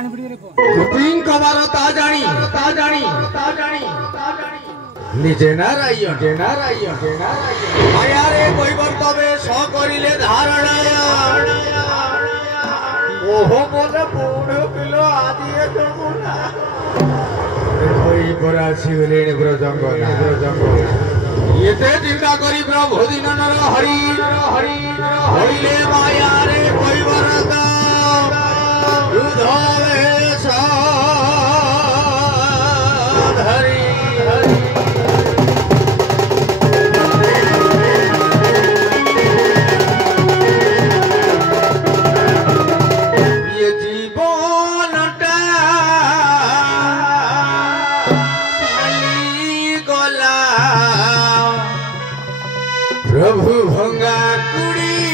गोपीन कबार ता जानी निजे ना राइयो माया रे कोई बर्तवे स करिले धारणा ओहो बोले बूढ़ो पिलो आदिए जमुना कोई परासी होले ने जंगल येते चिंता करी प्रभु दीननर हरि हरिले माया रे कोई बरता रुधवे हरि ये जीवनटा गला प्रभु भंगा कुड़ी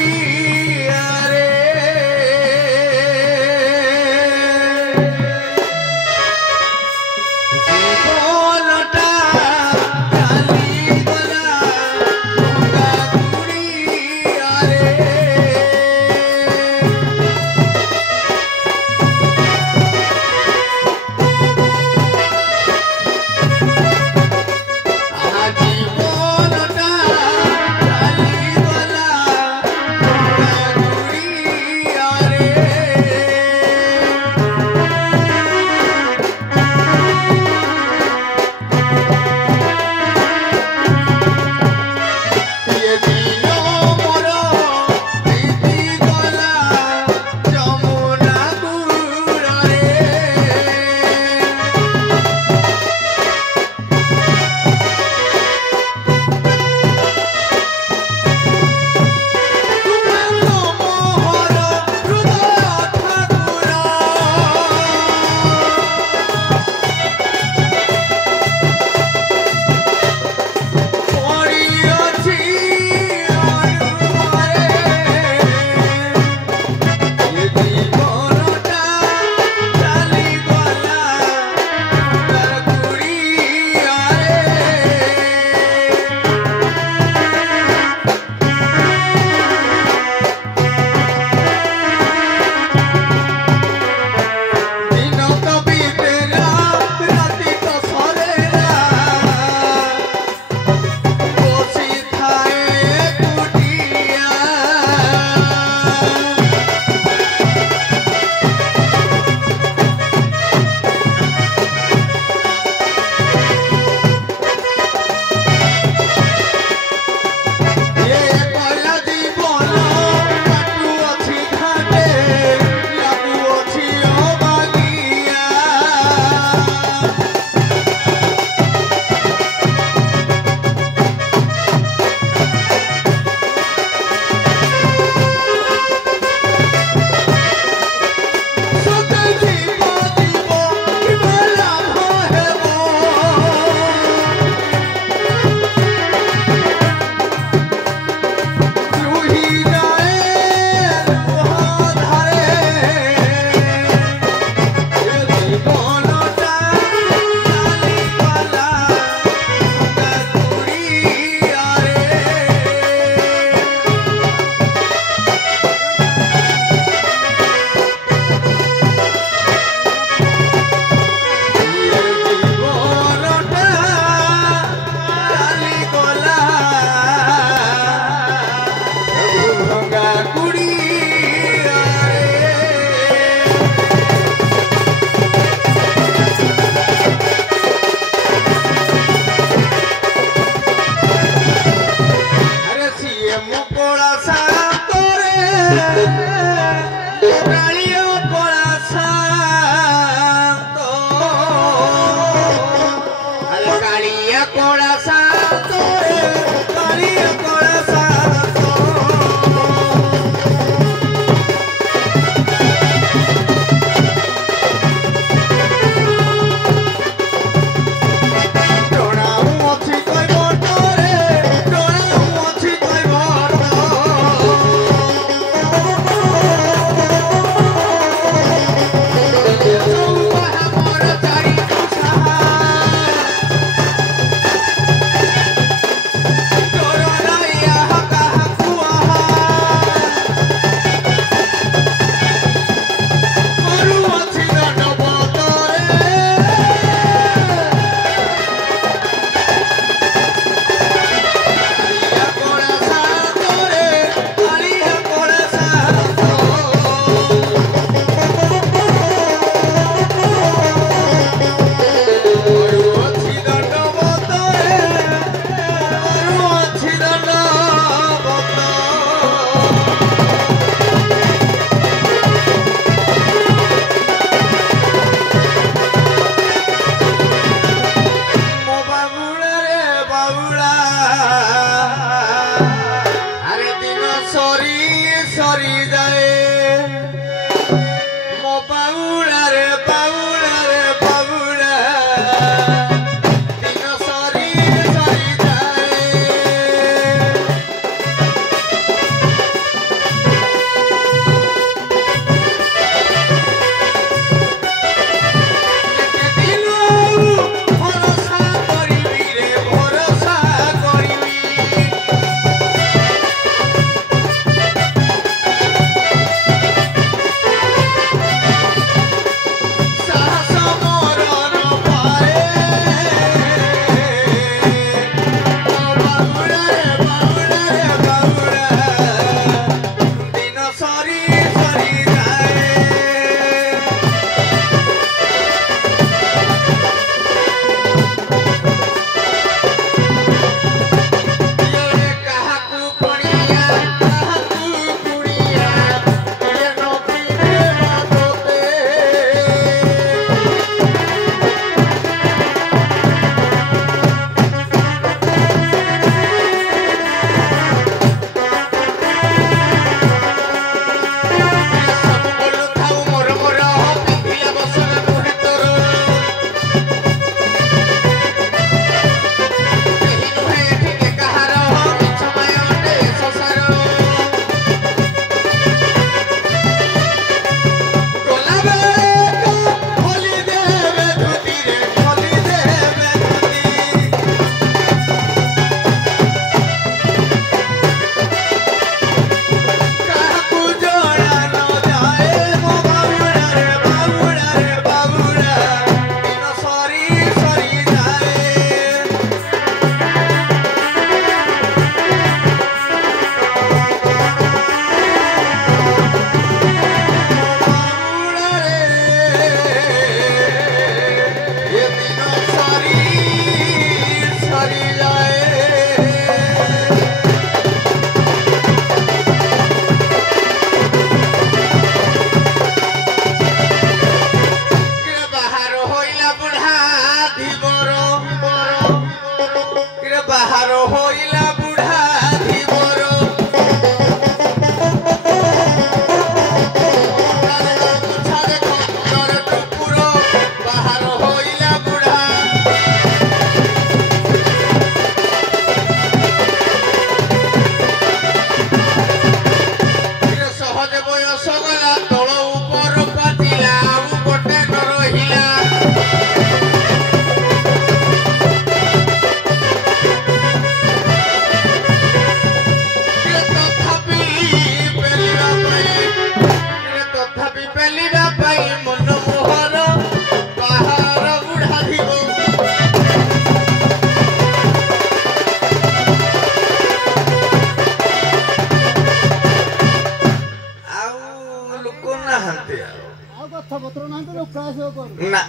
ना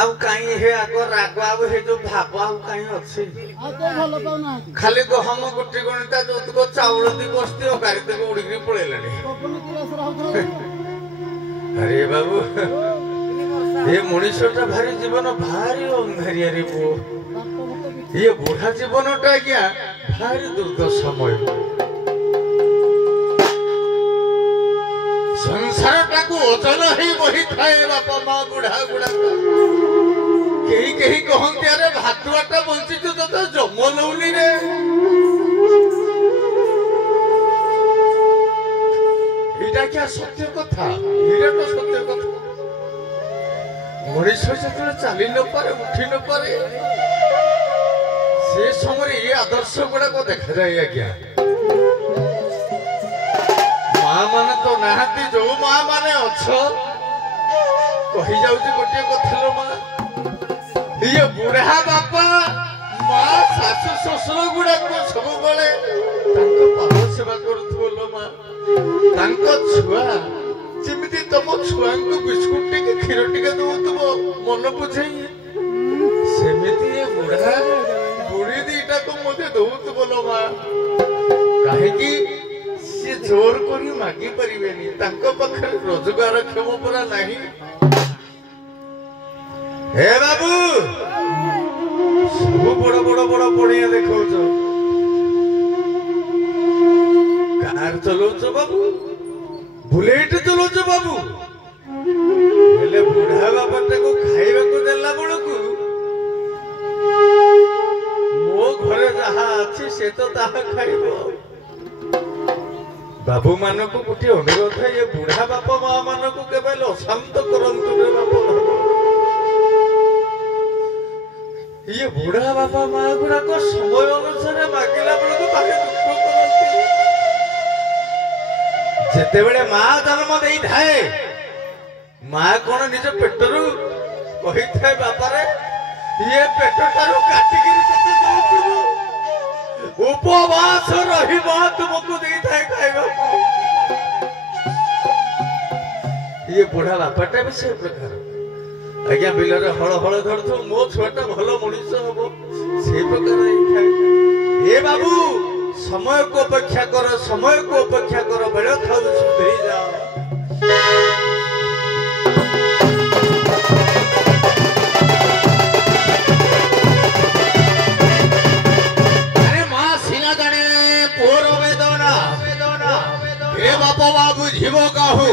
आउ काई हे आगो राग आउ हे जो भाब आउ काई अछि खाली गहम गुटी गणिता जो चाउल दी बस्ती ओ कारी ते उड़िकी पळेलानी अरे बाबू ये मनुष्यटा भारी जीवन भारी अंधारिया रे बो ये बुढ़ा जीवनटा क्या भारी दुर्दशामय संसार टाकू ओजन ही बही थाए बापा माँ बुढ़ा गुड़ा कहीं कहीं कहते अरे भातुआटा बंची तो जम लौनी रे एटा क्या सत्य कथा एटा तो सत्य कथा मनुष्य जो चली न पारे उठी न पारे से समय ये आदर्श गुड़ा को देखा जाए आज्ञा माँ माने तो नहाती जो माँ माने अच्छो कही जाउची गोटे कथा लो माँ ये बुढ़ा बापा माँ सासु ससुर गुड़ा को सब बड़े तांको पाप सेवा करथुबो लो माँ तांको छुआ जिमिति तम छुआंको बिस्कुट टिके खीर टिके दउतबो मन बुझेई सेमिति ये बुढ़ा बुढ़ी दीटा को मते दउतबो लो माँ काहे की से जोर करी मागी परिबेनी तांको पखरे रोजगार क्षम परा नाही हे बाबू सब बड़ बड़ बड़ पड़िया देखौछ कार चलौछ बाबू बुलेट चलौछ बाबू हेले बुढ़ा बापाटा को खाइबा को देला बड़कू मो घरे जहा अछि से तो ताहा खाइबो बाबू मान को गोटे अनुरोध है ये बुढ़ा बापा माँ मान को केवल अशांत करंतु रे बापा ये बुढ़ा बापा माँ गुड़ा को समय अनुसार मागिला बेल को बाहे दुख करती जेते बेले माँ जन्म देई थाए माँ कोन निज पेटरू कहि थाए बापा रे ये पेटटारू काटिगिरी तते दउछु उपवास रहिबा तुमको देई थाए खाइबा ये बुढ़ा बापाटा भी से प्रकार आज्ञा बिलरे हळ हळ धरथु मो छुआटा भलो मनुष्य हबो से प्रकार देई थाए ए बाबू समय को अपेक्षा करो बेले थाउ सुधरी जाओ बापा बाबू जीवो काहू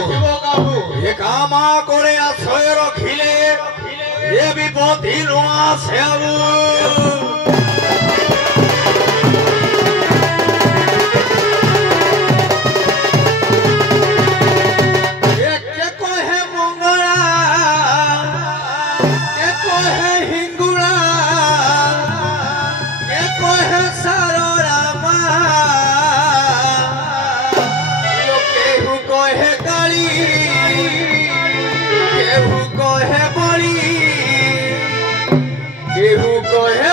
ये कामा कोड़े आश्रय रखिले ये विपत्ति नुआ सेवु ये के कोहे मंगला के कोहे हिंगुला के कोहे सारोरामा केहू कहे बड़ी केहू कहे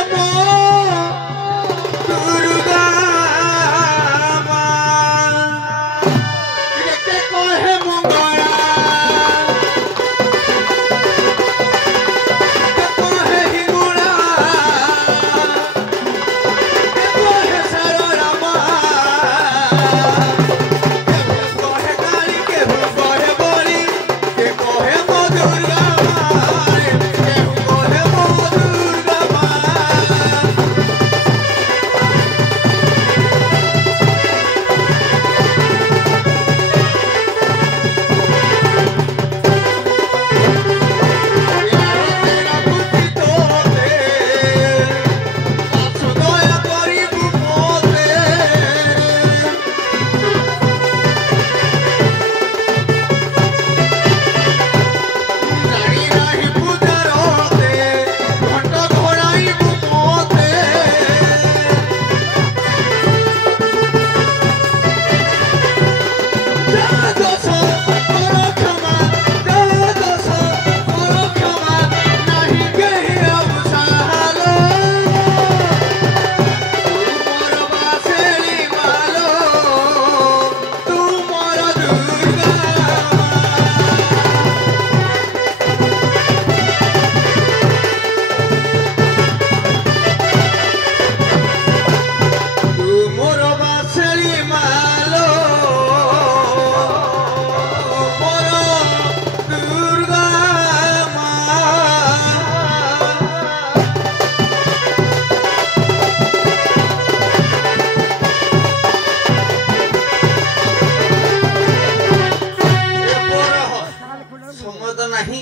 ତ ନାହିଁ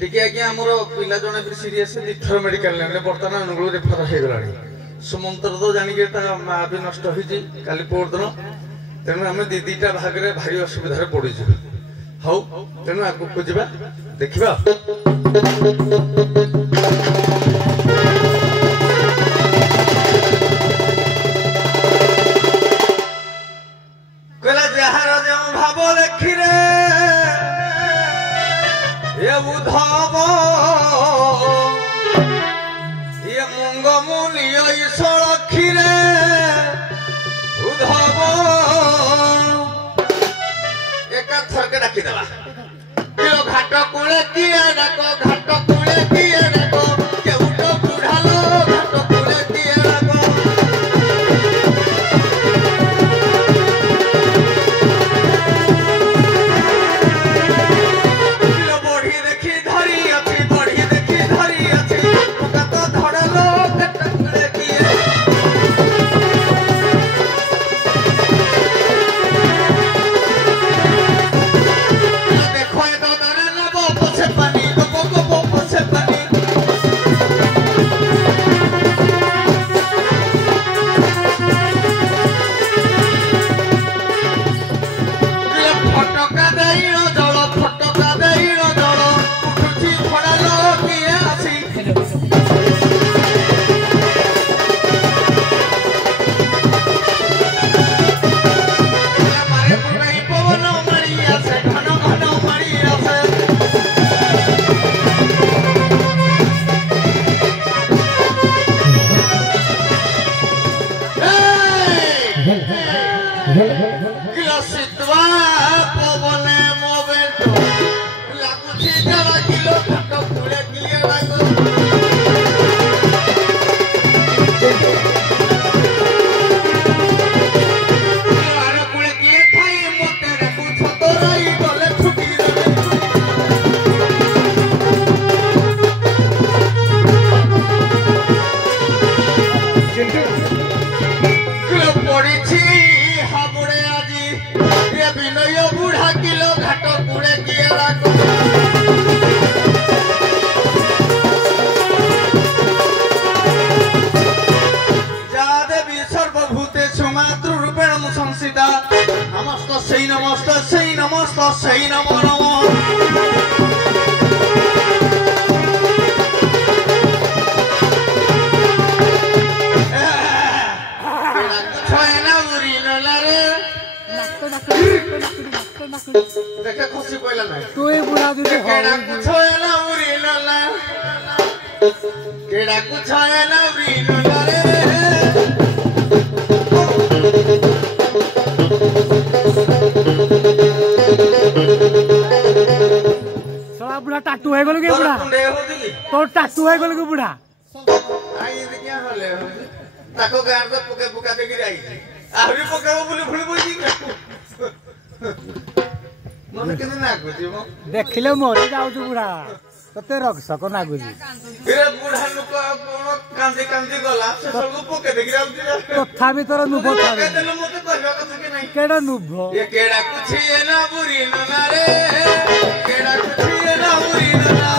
ଟିକେ ଆଜ୍ଞା ଆମର ପିଲା ଜଣେ ବି ସିରିୟସ୍ ଦିଥର ମେଡିକାଲ ନେଲେ ବର୍ତ୍ତମାନ ଅନୁଗୁଳ ରେଫର ହେଇଗଲାଣି ସୁମନ୍ତର ତ ଜାଣିକି ତା ମା ବି ନଷ୍ଟ ହେଇଛି କାଲି ପରଦିନ ତେଣୁ ଆମେ ଦିଟା ଭାଗରେ ଭାରି ଅସୁବିଧାରେ ପଡିଛୁ ହଉ ତେଣୁ ଆଗକୁ ଯିବା ଦେଖିବା କହିଲା ଯାହାର ଯେଉଁ ଭାବ ଲେଖିରେ ଏ ଉଦ୍ଧବ ଇଏ ମୁଙ୍ଗ ମୂଲିୟ ଈଶ୍ୱର କ୍ଷୀରେ ଉଦ୍ଧବ ଏକାଥରକେ ଡାକିଦେବା ଘାଟ କୂଳେ କିଏ ଡାକ ଘାଟ କୂଳେ କିଏ ଡାକ କେଉଟ ବୁଢାଲୋ ଘାଟ କୂଳେ କିଏ ଡାକ ବଢି ଦେଖି ଧରି ଅଛି ବଢି ଦେଖି ଧରି ଅଛି ତ ଧଡ଼ଲୋ ଘାଟ କୂଳେ କିଏ সেই নমো নমো দেখে খুশি কইলা না তুই বুড়া দিদি কেডা কুছয়না উড়ি নলা কেডা কুছয়না উড়ি নলা রে बुढ़ा टाटू है गोल के बुढ़ा तो टाटू है गोल के बुढ़ा आई ये क्या होले ताको गार को पुके पुका देगी आई आहुरी पकाबो बोली भूल बोई मने केने ना गुजी मो देखिले मोरे जाउछु बुढ़ा तते रक्षक ना गुजी ए बुढ़ा लोक कोन कांदी कांदी गला से सब पुके देगी आउछु तथा भी तोर नुभ था केदे मते कहबा कथा के नहीं केडा नुभ ये केडा कुछि ना बुरी ना रे केडा कुछि ना बुरी ना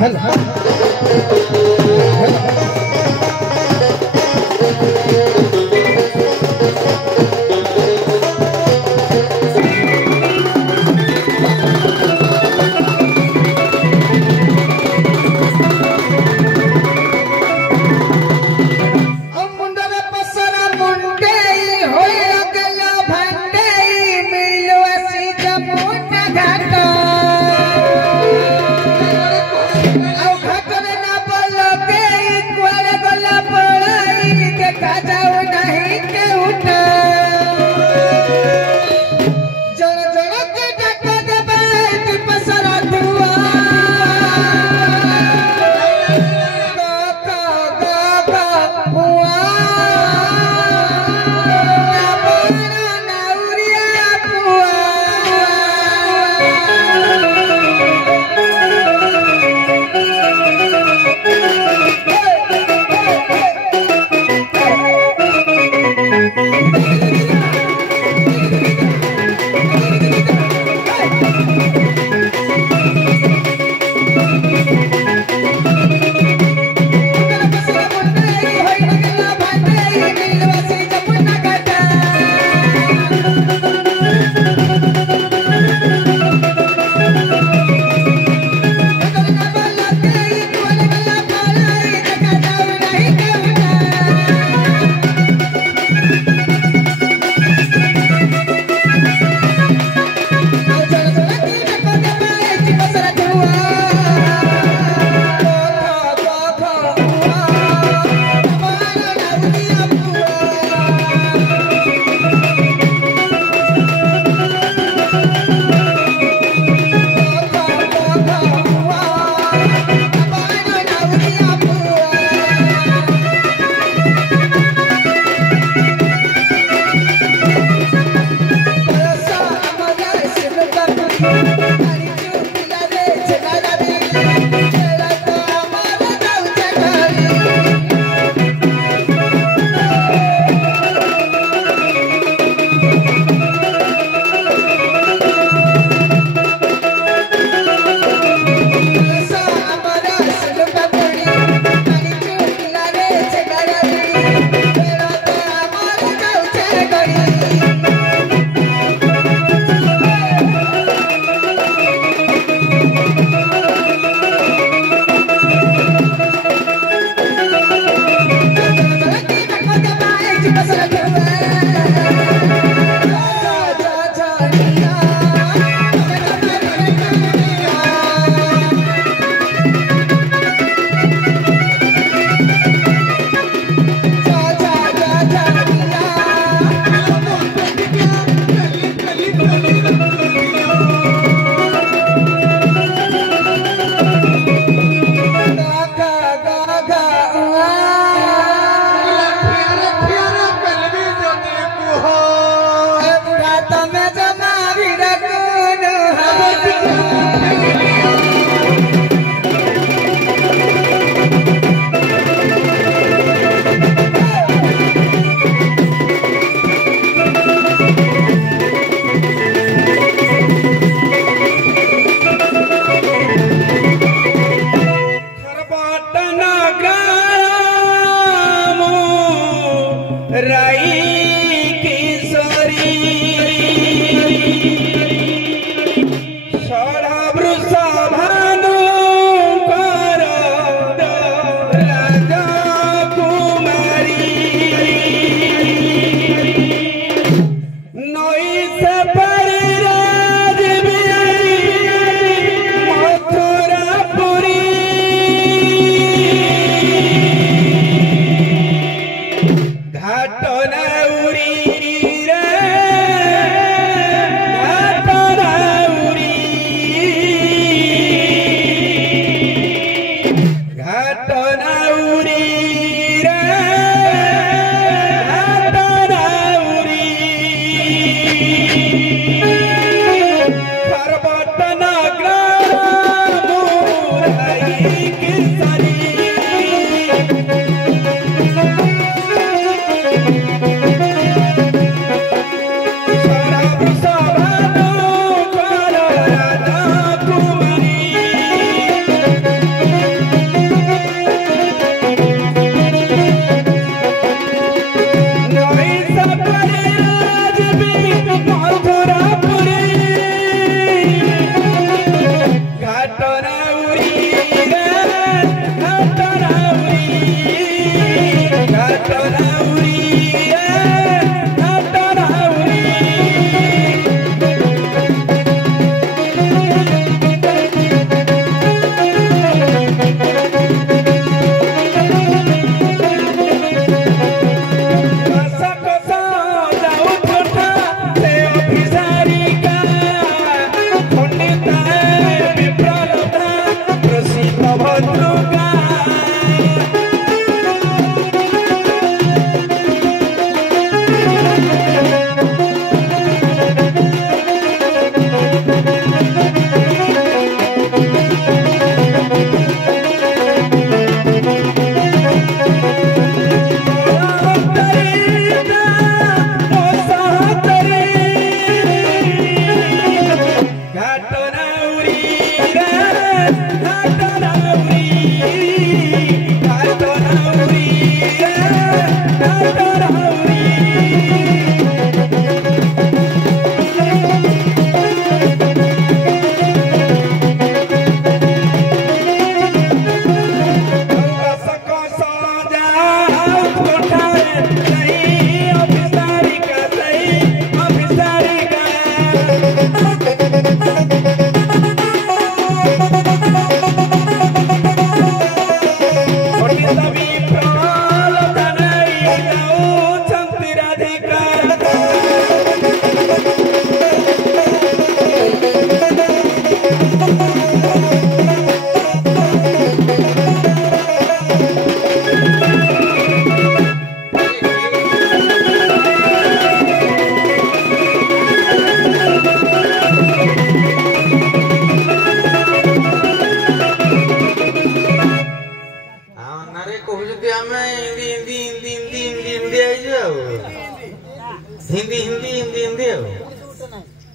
Hello.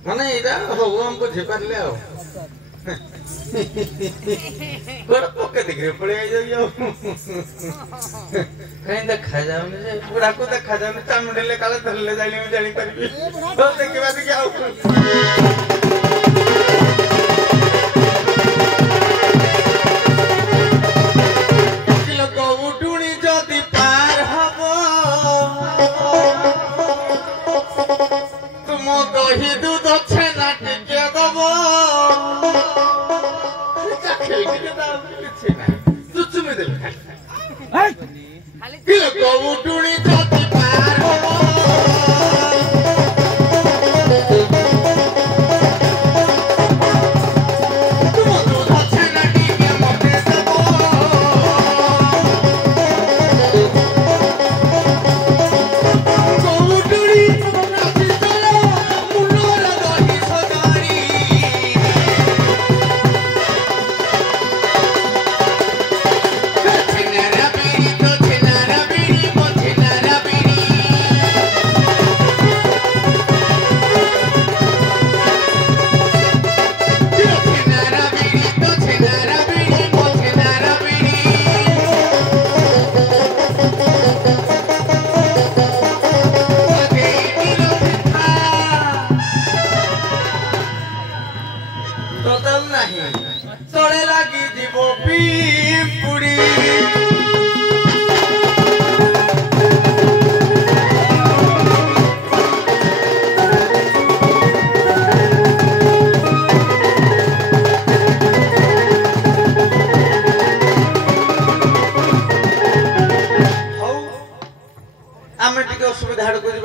माने इरा हो हमको झेपर ले आओ बड़ा पक्के दिख रहे पड़े जाओ कहीं देखा जाओ ने बुढ़ा को देखा जाओ ने चामुंडे ले काले धर ले जाली में जानी करबी तो देखे बाद क्या हो किलो को उडुणी जदी पार हबो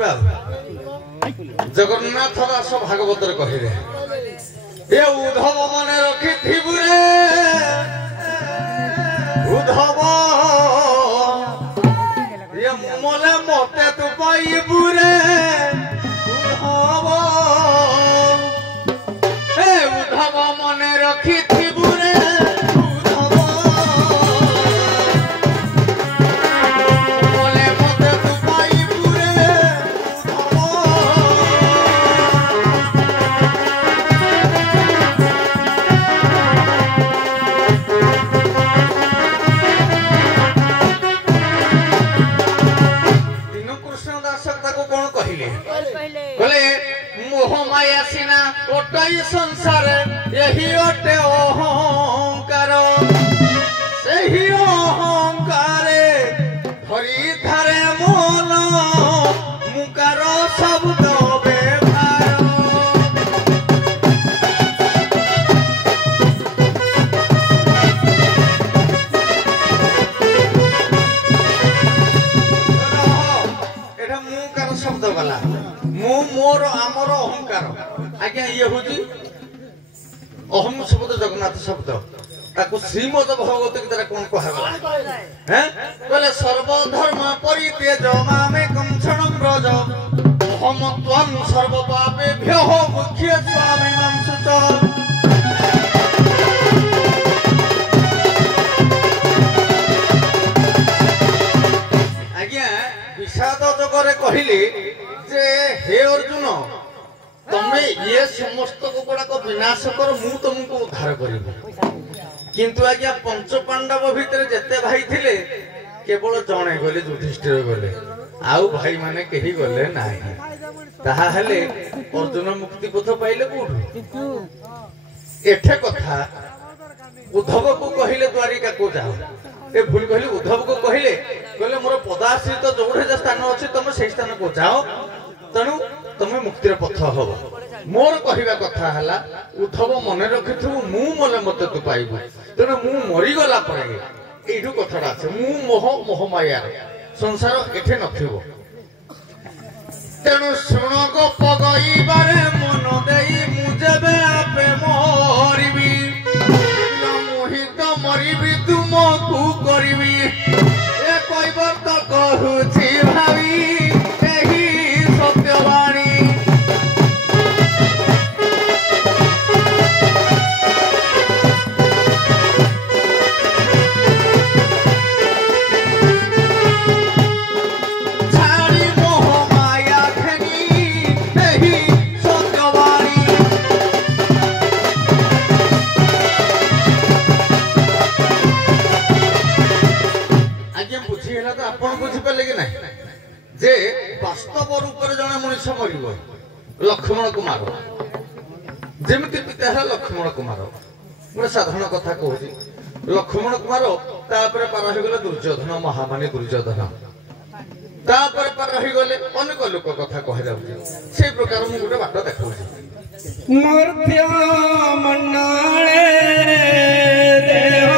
ଯିବା ଜଗନ୍ନାଥ ଦାସ ଭାଗବତରେ କହିଲେ ଏ ଉଦ୍ଧବ ମନେ ରଖିଥିବୁ ରେ ଉଦ୍ଧବ ଏ ମଲେ ମତେ ତୁ ପାଇବୁ ରେ ଉଦ୍ଧବ ଏ ଉଦ୍ଧବ ମନେ ରଖିଥିବୁ ରେ ଉଦ୍ଧବ ମଲେ ମତେ ତୁ ପାଇବୁ ରେ मोहमाया सिना ओटई संसार यही ओटे अहंकार सही अहंकारे धरी धारे मन मुकार शब्द व्यवहार एटा मुकार शब्द गला मु मोर आमर अहंकार आज्ञा ये हूँ अहम शब्द जगन्नाथ शब्द ताको श्रीमद भगवत गीता कौन कहला हैं बोले सर्वधर्म परित्यज मामेकं क्षणं व्रज अहम त्वं सर्व पापेभ्यो मुख्य स्वामिनं सुच आज्ञा विषाद जगरे कहली जे हे अर्जुन तमे ये समस्त गुड़ा को विनाश कर मु तुमको उद्धार करिबो किंतु आज्ञा पंच पांडव भितर जेते भाई थिले केवल जणे गले युधिष्ठिर गले आउ भाई माने केही गले नाही ताहा हेले अर्जुन मुक्ति पथ पाइले कोठु एठे कथा उद्धव को कहिले द्वारिका को जाओ ए भूल कहली उद्धव को कहिले कहले मोर पदाश्रित जोड़े जे स्थान अछि तमे से स्थान को जाओ तनु तमे मुक्तिर पथ हबो मोर कहिबा कथा हला उद्धव मने रखिथु मु मले मते तू पाइबो तनु मु मरि गला परे एडु कथाडा আছে मु मोह माया संसार एठे नथिबो तनु सुन गो पगईबारे मन देई मु जेबे आपे मरिबी मोहित मरिबी तुमकु करिबी ए कइबर त कहूछि भावी एही सत्यवाणी छाड़ी मोह माया खेनी एही सत्यवाणी आपण बुझी पाले कि नहीं जे वास्तव रूप में जने मनुष्य मरिबो लक्ष्मण कुमार जेमिति पिता है लक्ष्मण कुमार गोटे साधारण कथा कहूँ लक्ष्मण कुमार तापर पार हो गले दुर्योधन महामानी दुर्योधन तापर पार हो गले अनेक लोक कथा कह जाउछि से प्रकार मु गोटे बाट देखाउछि मर्त्य मन्नाळे देव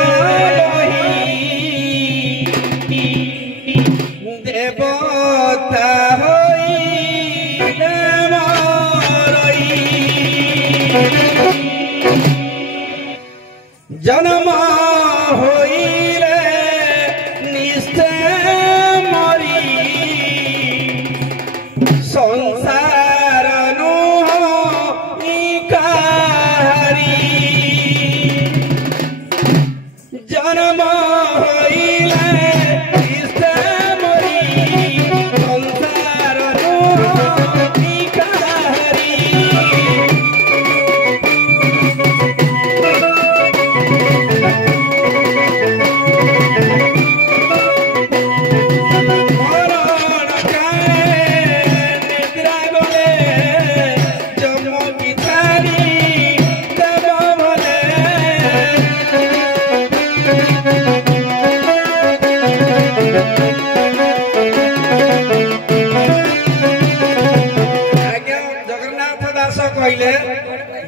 देवता होई देवरई जन्म होइले निश्चय मरी संसार नुह इकारी जन्म होइले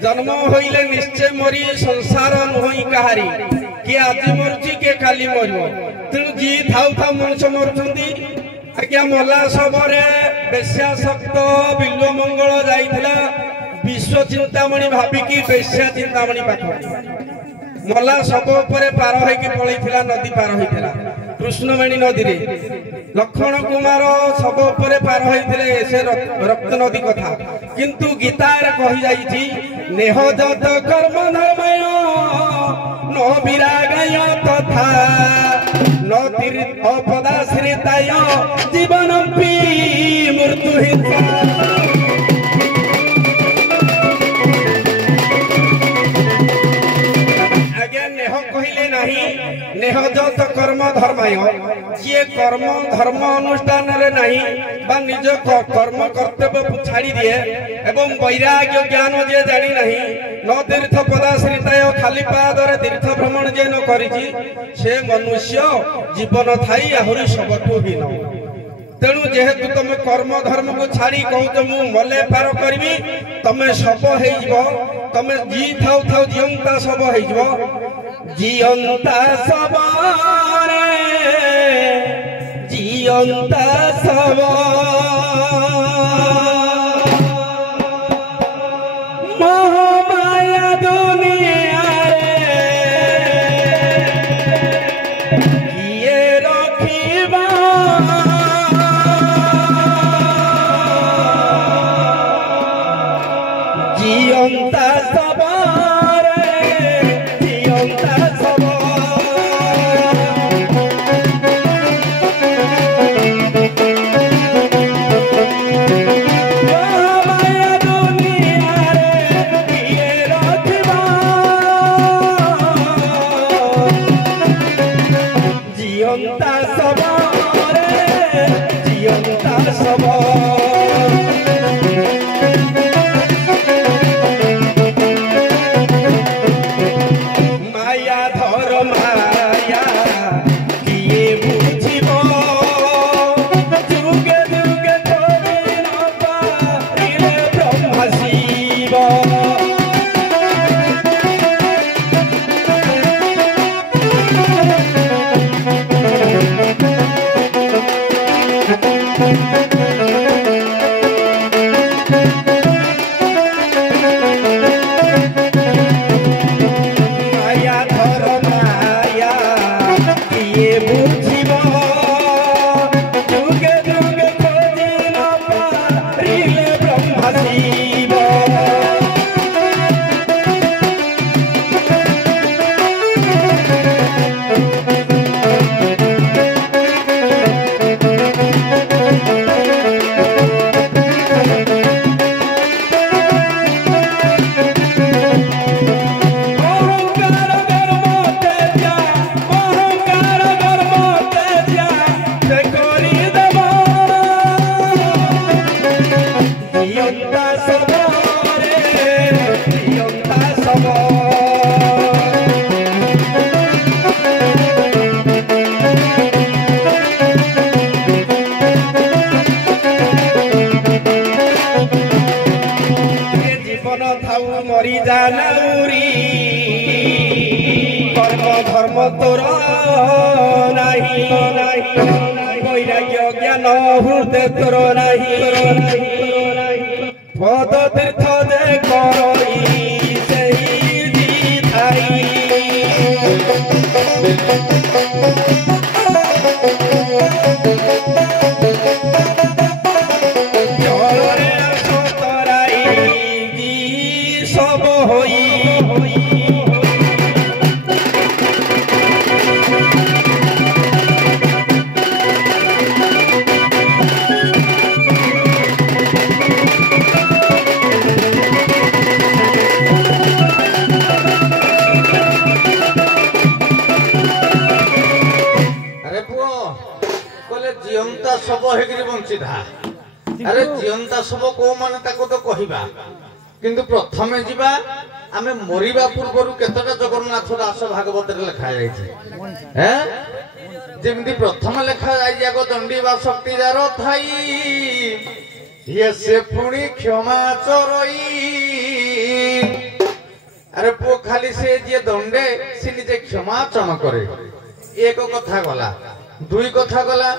जन्म होइले निश्चय मरी संसार नुहई कहारी कि आज मरुची के काली मरियो तेणु जी थाउ थाउ मनुष्य मरुछंती आज्ञा मला सबरे ବେଶ୍ୟାସକ୍ତ ବିଲ୍ୱ ମଙ୍ଗଳ ଯାଇଥିଲା ବିଶ୍ୱ ଚିନ୍ତାମଣି ଭାବିକି ବେଶ୍ୟା ଚିନ୍ତାମଣି ପାଖରେ ମଲା ଶବ ଉପରେ ପାର ହେଇକି ପଳେଇଥିଲା, ନଦୀ ପାର ହେଇଥିଲା କୃଷ୍ଣବେଣୀ ନଦୀରେ। ଲକ୍ଷ୍ମଣ କୁମାର ଶବ ଉପରେ ପାର ହେଇଥିଲେ ସେ ରକ୍ତ ନଦୀ କଥା, କିନ୍ତୁ ଗୀତାରେ କହିଯାଇଛି ନେହ ଯତ କର୍ମ ଧର୍ମୟ ନ ବିରାଗୟ ତଥା ন তীর্থ পদাশ্রিতায় জীবনপি মৃত্যু হিংসা। আজ্ঞা নেহ কহিলে নাহি নেহ যত কর্ম ধর্মায়, যে কর্ম ধর্ম অনুষ্ঠাନରେ ନାହିଁ বা নিজ কর্ম কর্তব্য ছাড়ি দিয়ে এবং বৈরাগ্য জ্ঞান যে জানি ନାହିଁ ন তীর্থ পদাশ্রিতায় খালি পাদরে তীর্থ ভ্রমণ যে ন করিছি সে মনুষ্য জীবন থাই আহুরি সবঠু হীন। তেণু যেহেতু তুমি কর্ম ধর্মକୁ ছাড়ি কହୁଛ ମୁଁ মলে পার କରିବି, ତମେ ଶବ ହେଇଯିବ, ତମେ ଜି ଥାଉ ଥାଉ ଜିଅନ୍ତା ଶବ ହେଇଯିବ। ଜିଅନ୍ତା ଶବରେ ଜିଅନ୍ତା ଶବ ମୋହମାୟା ଦୁନିଆରେ କିଏ ରଖିବା। জিয়ন্তা সবরে জিয়ন্তা সব মায়া দুনিয়ারে কিয়ে রাখবা। জিয়ন্তা সবরে জিয়ন্তা সব মরি জানাউরি কর্ম ধর্ম তোর নাহি বৈরাগ্য জ্ঞান হৃদয় তোর নাহি পদ তীর্থ যে করই সেই জিথাই সব হই আরে পুଅ কলে জিয়ন্তা সব হেগিরি বঞ্চিতা। আরে জিয়ন্তা সব কো মানে তাকে তো কহিবা, কিন্তু প্রথমে যা আমি মরিবা পূর্বরু কেতটা জগন্নাথ দাস ভাগবতরে লেখা যাইছে। হ্যাঁ, যেমনি প্রথমে লেখা যাই যাগ দণ্ডী বা শক্তি যার থাই ইয়ে সে পুଣି ক্ষমা চরই। আরে পুଅ খালি সে যে দণ্ডে সে নিজে ক্ষমাচরণ করে, এক কথা গলা। দুই কথা গলা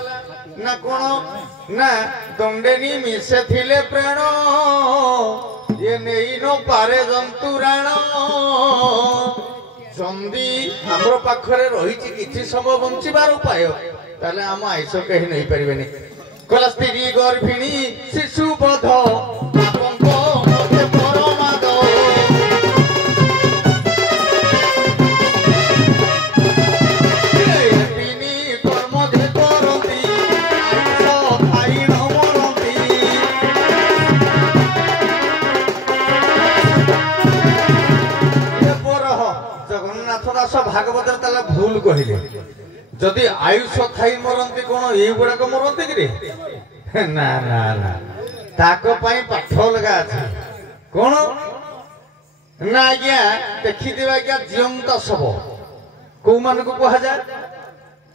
ना कौन ना दंडेनी मिसे थिले प्राण ये नहीं नो पारे जंतुराण जंदी हमरो पाखरे रहिछि किछि समय बंचिबार उपाय ताले हम आइस कहि नहीं परिबेनी कला स्त्री गर्भिणी शिशु बध आपनको मते परमाद तिनी कर्म जे करती आइस खाई न मरती जगन्नाथ दास भागवत ताले भूल कहिले जदि आयुष खाई मरती कौन ये गुड़ाक मरती कि ना ना ना ताको पाई पाठ लगा अछि कौन ना आज्ञा देखिथिबा आज्ञा जीवंत शव को मान को कहा जाए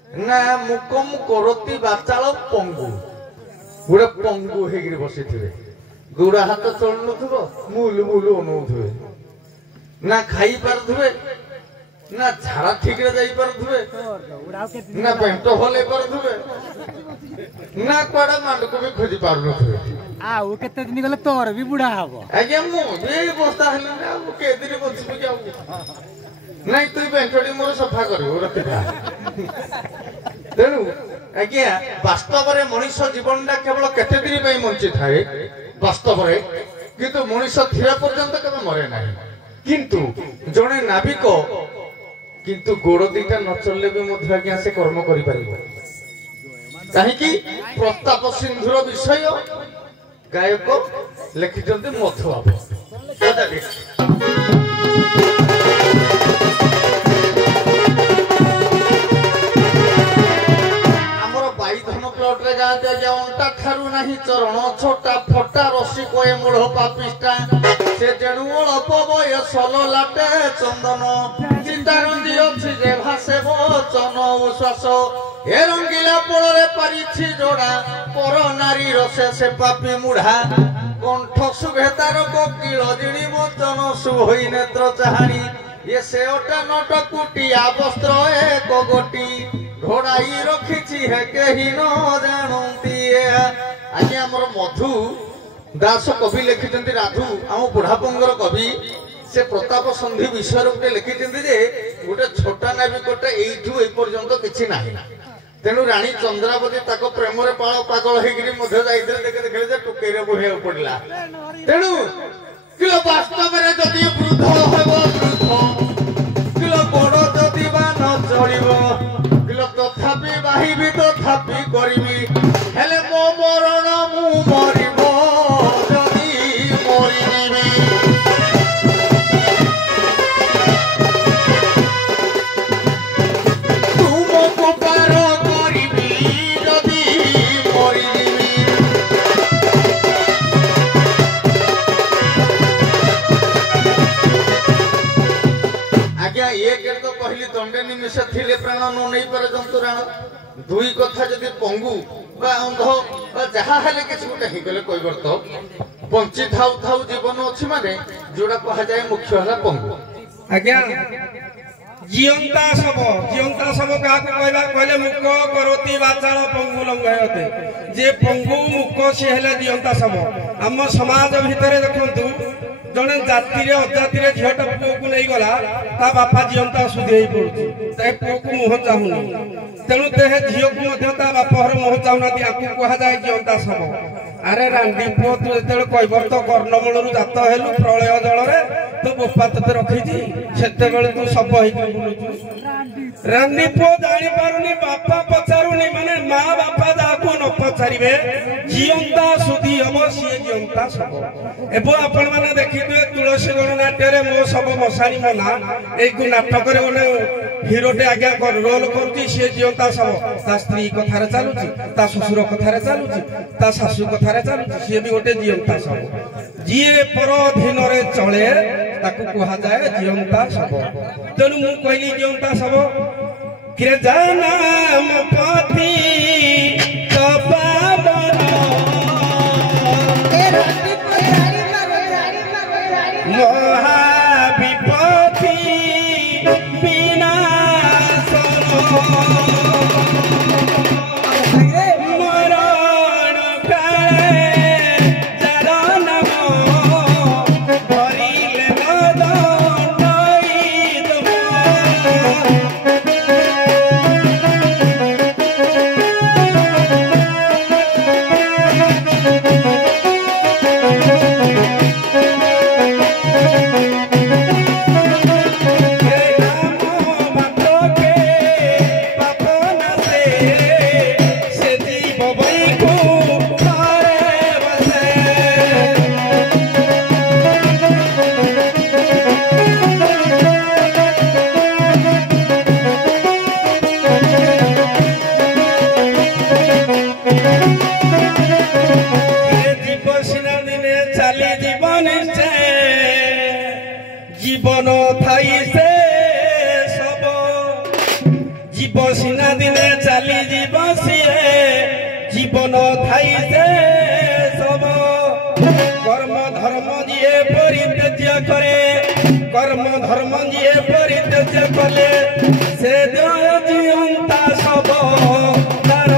ना मुकम करती बाचाल पंगु गुड़ा पंगु हेगिरि बसिथिबे गुड़ा हाथ चल नथुबो मूल मूल ओनउथुबे ना खाई पारुथुबे ना झाड़ा ठीक रे जाई पारुथुबे ना पेंट होले पारुथुबे ना कोडा मांड को भी खोजी पारुथुबे आ ओ केते दिन गले तोर भी बुढ़ा हबो आज्ञा मो ए बस्ता हले ना के दिन बचबे जाऊ नहीं तू पेंटडी मोर सफा करियो रखिथा तेनु आज्ञा वास्तव रे मनुष्य जीवनटा केवल केते दिन पई बंची थाए वास्तव रे किंतु मनुष्य थिया पर्यंत केबे मरे नाही किंतु जणे नाविक किंतु गोड़ दीटा न चलले भी मध्य आज्ञा से कर्म करि परिबो काहे कि प्रताप सिंधुर विषय गायक लिखिचंते मधुबाबू हमर बाईधन प्लॉट रे गाते आज्ञा अंटा ठारू नाही चरण छोटा फटा रसी कोए मूढ़ पापिष्टा से जेणु अल्प बयस लाटे चंदन चिंतारंजी अछि जे भासे वचन उश्वास ए रंगीला पड़े पारिछि जोड़ा पर नारी रसे से पापी मुढ़ा कंठ सुभेतार कोकिल जिणी वचन सुभई नेत्र चाहाणी ये से ओटा नट कुटिया वस्त्र एक गोटी घोड़ाई रखिछि हे केहि न जानती आज्ञा हमर मधु दास कवि लिखिचंती राधु आम बुढ़ापंगर कवि से प्रताप संधि विषय गोटे लिखिचंती जे गोटे छोटा नाविकटे एइठु ए पर्यंत किछि नाही तेणु रानी चंद्रावती ताको प्रेम रे पागल हेगिरी मध्य जाइथिले देखे देखले जे टुकई रे बोहिया पड़ला तेणु किलो वास्तव रे जदि वृद्ध हेबो वृद्ध किलो बड़ जदि बा न चलिबो किलो तथापि बाहिबी तथापि करिबी हेले मो मरण मु मरिबो दंडे निमिष थिले प्राण न नहीं पारे जंतुराण दुई कथा जदि पंगु बा अंध बा जहा हेले किछ गोटे हे गले कइबर तो बंची थाउ थाउ जीवन अछि माने जोडा कहा जाय मुख्य हला पंगु आज्ञा जीवंता सब का कहला कहले मुख करती बाचाल पंगु लंगायते जे पंगु मुख से हेले जीवंता सब हम समाज भितरे देखंतु जने जाति रे अजाति रे झियोटा पुओ को नै गला ता बापा जीवंता सुधेई पड़ुची ते पुओ को मोह चाहुनी तेनु ते झियो को मध्य ता बापा हर मोह चाहुना दी आकु कहा जाय जीवंता सब अरे रांडी पुओ तू जेतेले कहबर तो कर्णमूल रु जात हेलु प्रलय जल रे तो गोपा तते रखिजी सेते बेले तू सब होई के बुलुचू रांडी पुओ जानि पारुनी बापा पचारुनी माने मां बापा जाको न पचारिबे जीवंता सुधी अवश्य जीवंता सब एबो आपण माने देखिबे तुलसी गणनाट्य रे मो सब मसाणी मना एगु नाटक रे ओने हिरोटे आज्ञा कर रोल करूची से जीवंता सब ता स्त्री कथारे चालुची ता ससुर कथारे चालुची ता सासु कथारे चालुची से भी गोटे जीवंता सब जिए पर अधीन रे चले ताकू कहा जाए जीवंता सब तेनु मु कहली जीवंता सब कि जानम पथी कपावन मोहा विपथी विनाश ଚାଲି ଜୀବନ ସେ ଜୀବନ ଥାଇ ସେ ସବ ଜୀବ ସିନା ଦିନେ ଚାଲି ଯିବ ସିଏ ଜୀବନ ଥାଇ ସେ ସବ কর্ম ধর্ম যিয়ে পরিত্যাজ্য করে কর্ম ধর্ম যিয়ে পরিত্যাজ্য কলে সে জীবন্তা সব তার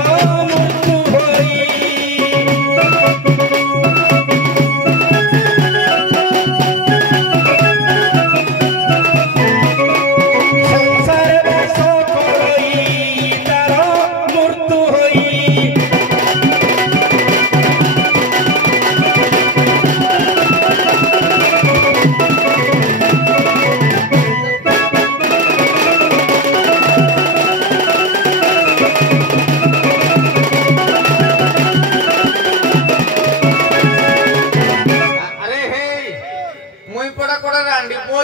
মৃত্যু হই সংসারে বাস করই তার মৃত্যু হই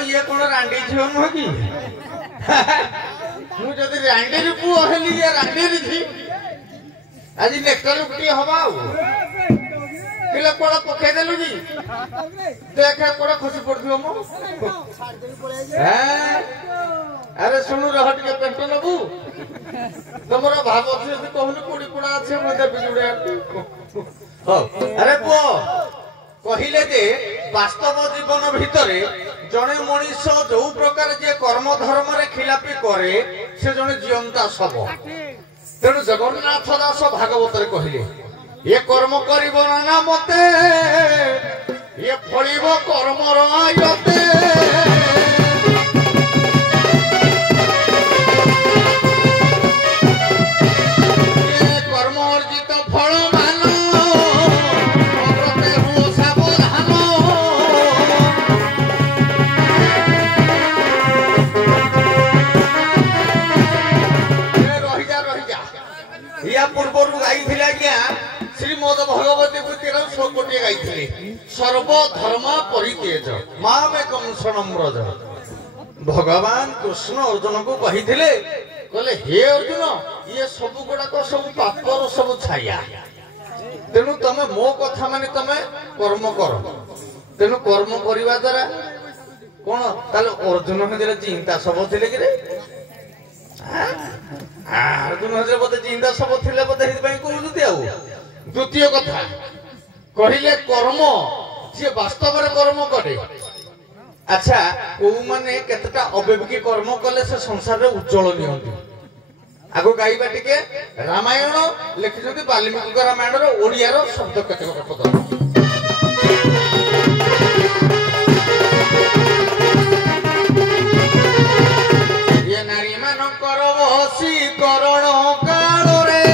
ये कौन रांडी झील नुह कि मुझे रांडी पुओ हेली ये रांडी थी आज नेकल गुटी हवा पिला कोड़ा पके देलु जी देखे कोड़ा खसी पड़थियो मो अरे सुनु रहट के पेंटो नबू तमरा भाव अछि जे कहनु कोड़ी कोड़ा अछि मते बिजुड़े हो अरे पुओ कहिले जे वास्तव जीवन भितरे जने मनीष जो प्रकार जे कर्म धर्म रे खिलापी करे से जने जीवंता सब तेणु जगन्नाथ दास भागवत रे कहिले ये कर्म करिबो ना मते ये फलिबो कर्म रायते ये कर्म अर्जित फल मानो पूर्व गाई श्रीमद भगवती पुत्र गोटे गाई सर्वधर्म परित्यज मामेकं शरणं व्रज भगवान कृष्ण अर्जुन को कही कहले हे अर्जुन ये सब गुड़ाक सब पापर सब छाया तेणु तमे मो कथा माने तमे कर्म कर तेणु कर्म करने द्वारा कौन ताले अर्जुन चिंता सब थे कि अर्जुन हजर बोधे चिंता सब थिले बोधे कहते आउ द्वितीय कथा कहले कर्म जी वास्तव में कर्म करे अच्छा को माने केतटा अविवेकी कर्म कले से संसार रे उज्जवल नियंती आगो गाइबा टिके रामायण लिखिछथि वाल्मीकि रामायण रो ओडिया रो शब्द केतक पद ये नारी मान कर बसी करण काल रे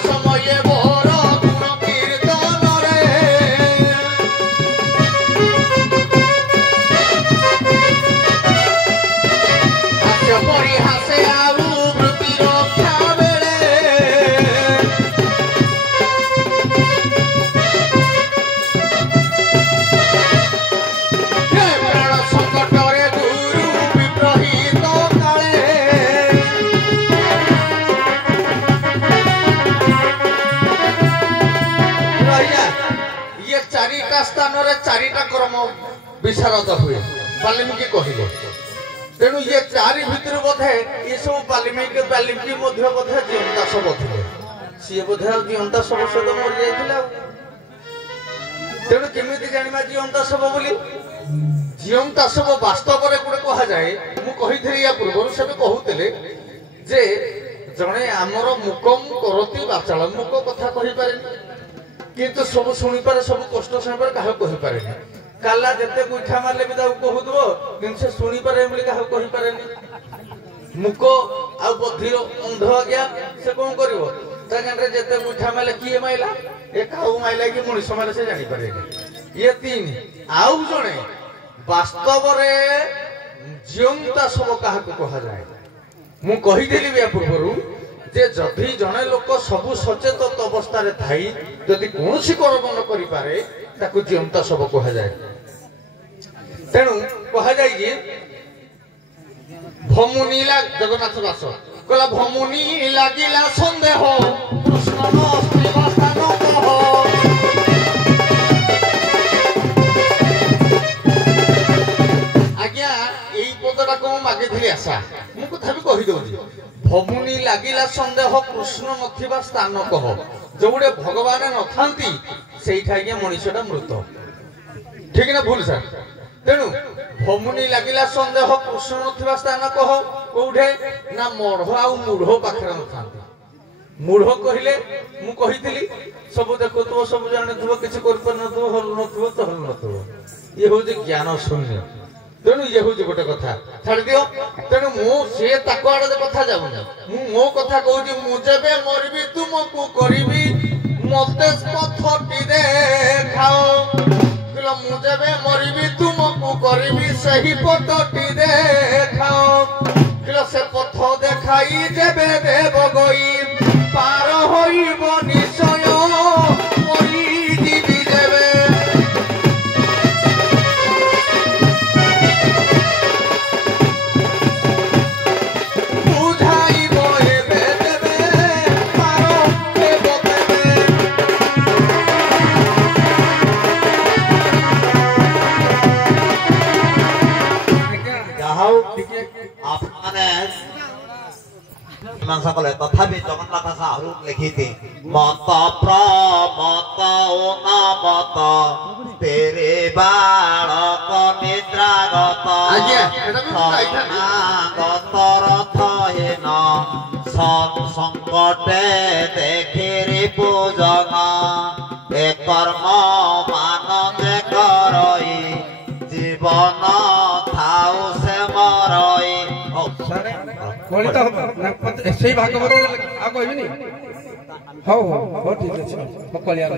समय भोर गुण कीर्तन रे हास्य परिहासे आउ वृत्ति रक्षा बेले चारिटा स्थान रे चारिटा कर्म विशारद हुए वाल्मीकि कहले तेणु ये चारि भितर बोधे ये सब वाल्मीकि बोधे जीवंता सब थे सी बोधे जीवंता सब सहित मरी जाइथिला तेणु केमिति जानिबा जीवंता सब बोली जीवंता सब वास्तव रे गुडे कहा जाए मु कहिथि या पूर्व से कहूतले जे जणे हमर मुकम करती वाचाल मुक कथा कहि पारे किंतु सब सुनी पारे सब कष्ट सुनी पारे काहे कहि पारे काला जते गुठा मारले भी ताऊ कहूदबो किंतु से सुनी पारे बोली काहे कहि पारे मुक आ बधिर अंध गया से कोन करिवो तागंरे जते गुठा मारले किए माइला ए काऊ माइला कि मनुष्य मारले से जानि पारे ये तीन आउ जणे वास्तव रे जीवंता सब काहे को कहा जाए मु कहि देली बिया पूर्वरु जे जदि जणे लोक सब सचेतन अवस्था रे थाई जदि कोनसी कर्म न करि पारे ताकू जीवंता सब कहा जाए तेणु कहा जाए कि भमुनीला जगन्नाथ दास कहला भमुनी लागिला संदेह कृष्ण अस्थिवा स्थान कह आज्ञा एई पदटा को मागे थी आशा मु कथा भी कहि दउची भमुनी लागिला संदेह कृष्ण नथिबा स्थान कह जोडे भगवान नथांती सेइठा आज्ञा मनुष्यटा मृत ठीक ना भूल सर तेणु भमुनी लागिला संदेह कृष्ण नथिबा स्थान कह कोठे ना मढ़ आ मूढ़ पाखरे नथांती मूढ़ कहिले मु कहितली सब देखुथबो सब जानिथबो किछि कर पर नथबो हल नथबो तो हल नथबो ये हो जे ज्ञान शून्य तेणु ये हूँ गोटे कथा छाड़ दियो तेणु मु से ताको आड़े कथा जाऊनी मु मो कथा कहूँ मु जेबे मरबी तुमको करबी मते पथटी देखाओ किलो मु जेबे मरबी तुमको करबी सही पथटी देखाओ किलो से पथ देखाई जेबे देव गई पार होइब निश्चय मरी जीवी जेबे সকলে তথাপি জগন্নাথ সাহু লিখিতে মত প্রমত অনামত তেরে বালক নিদ্রাগত গত রথহীন সংকটে দেখিরি পূজন এ কর্ম মানবে করই জীবন থাউ সে মরই गणित से भागवत आ कहबी हो हो ठीक अछि पकलिया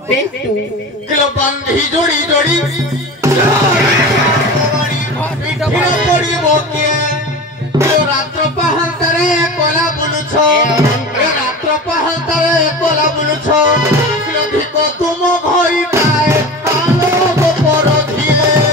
किलो बंधी जोड़ी जोड़ी रात्र पहलतरे कोला बुलुछ रात्र पहलतरे कोला बुलुछ किलो धिको तुम भई पाए आलो गोपर धिले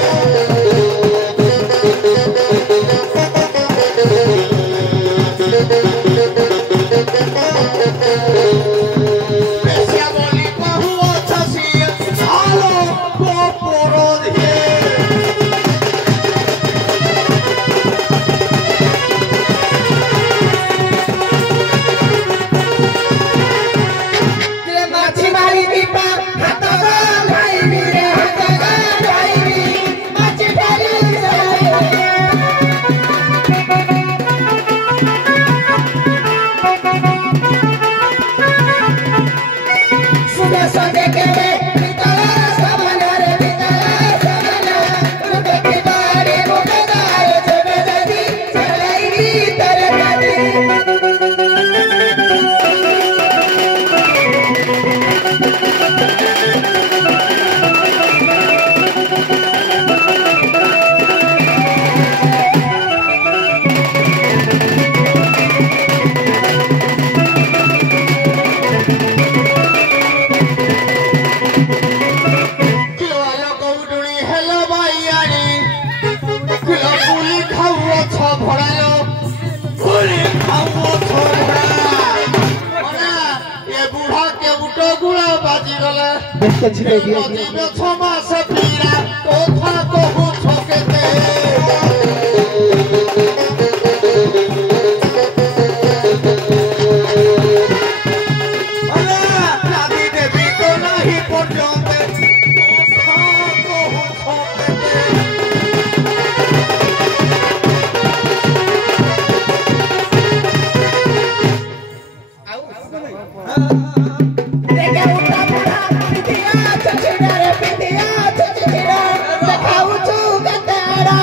देखा उठा बुढ़ा पिटिया चचिड़ा रे पिटिया चचिड़ा देखाऊ छु कतेड़ा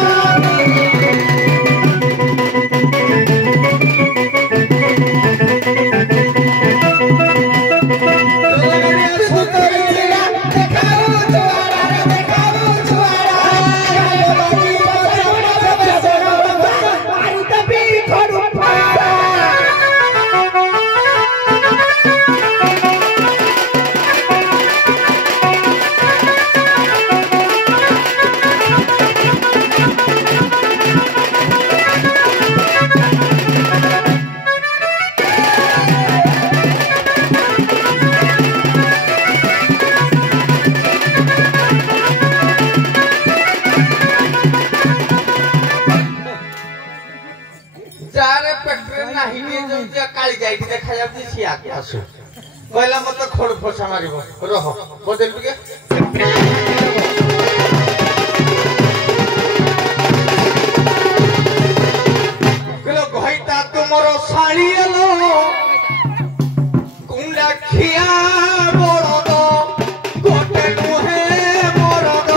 काली जाई देखा जाउची सिया आसु कहला मत खोड़ फसा मारिबो रह बदल के कहलो गइता तुमरो साड़ी एलो कुंडा खिया बरद गोटे मुहे बरद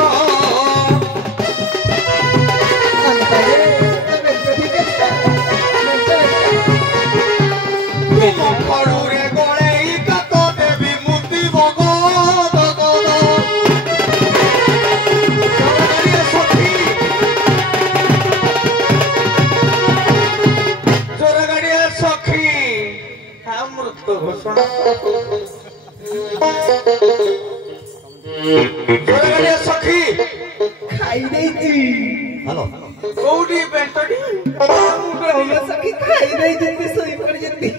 खड़ुरे गड़ेई कात देवी मूर्ति बगद जोर गाड़िया सखी अमृत घोषणा जोर गाड़िया सखी खाई देती हेलो कौड़ी बेंटडी सखी खाई देती सोई पड़ जती